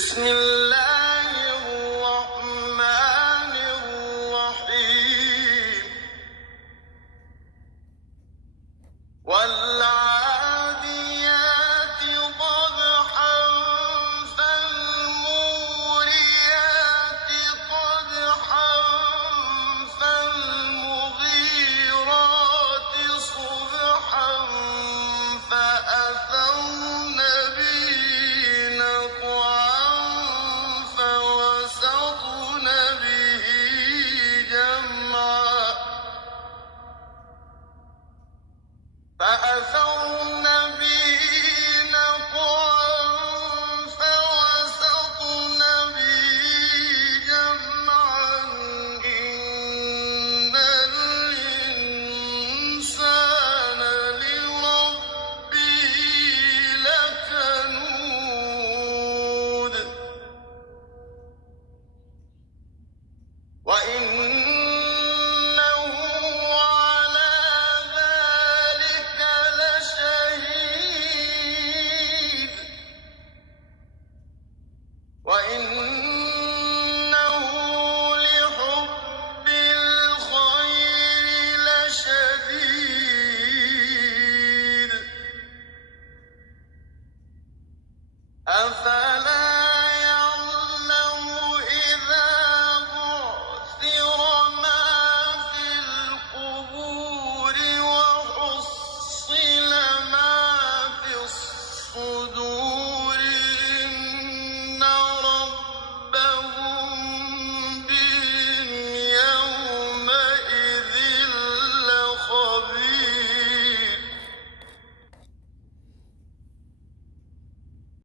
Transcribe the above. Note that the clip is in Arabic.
بسم الله الرحمن الرحيم والعاديات ضبحا فالموريات قدحا فالمغيرات صبحا فأثرن به نقعا فوسطن به جمعا فأثرن به نقعا فوسطن به جمعا إن الإنسان لربه لكنود وإنه على ذلك لشهيد وإنه لحب الخير لشديد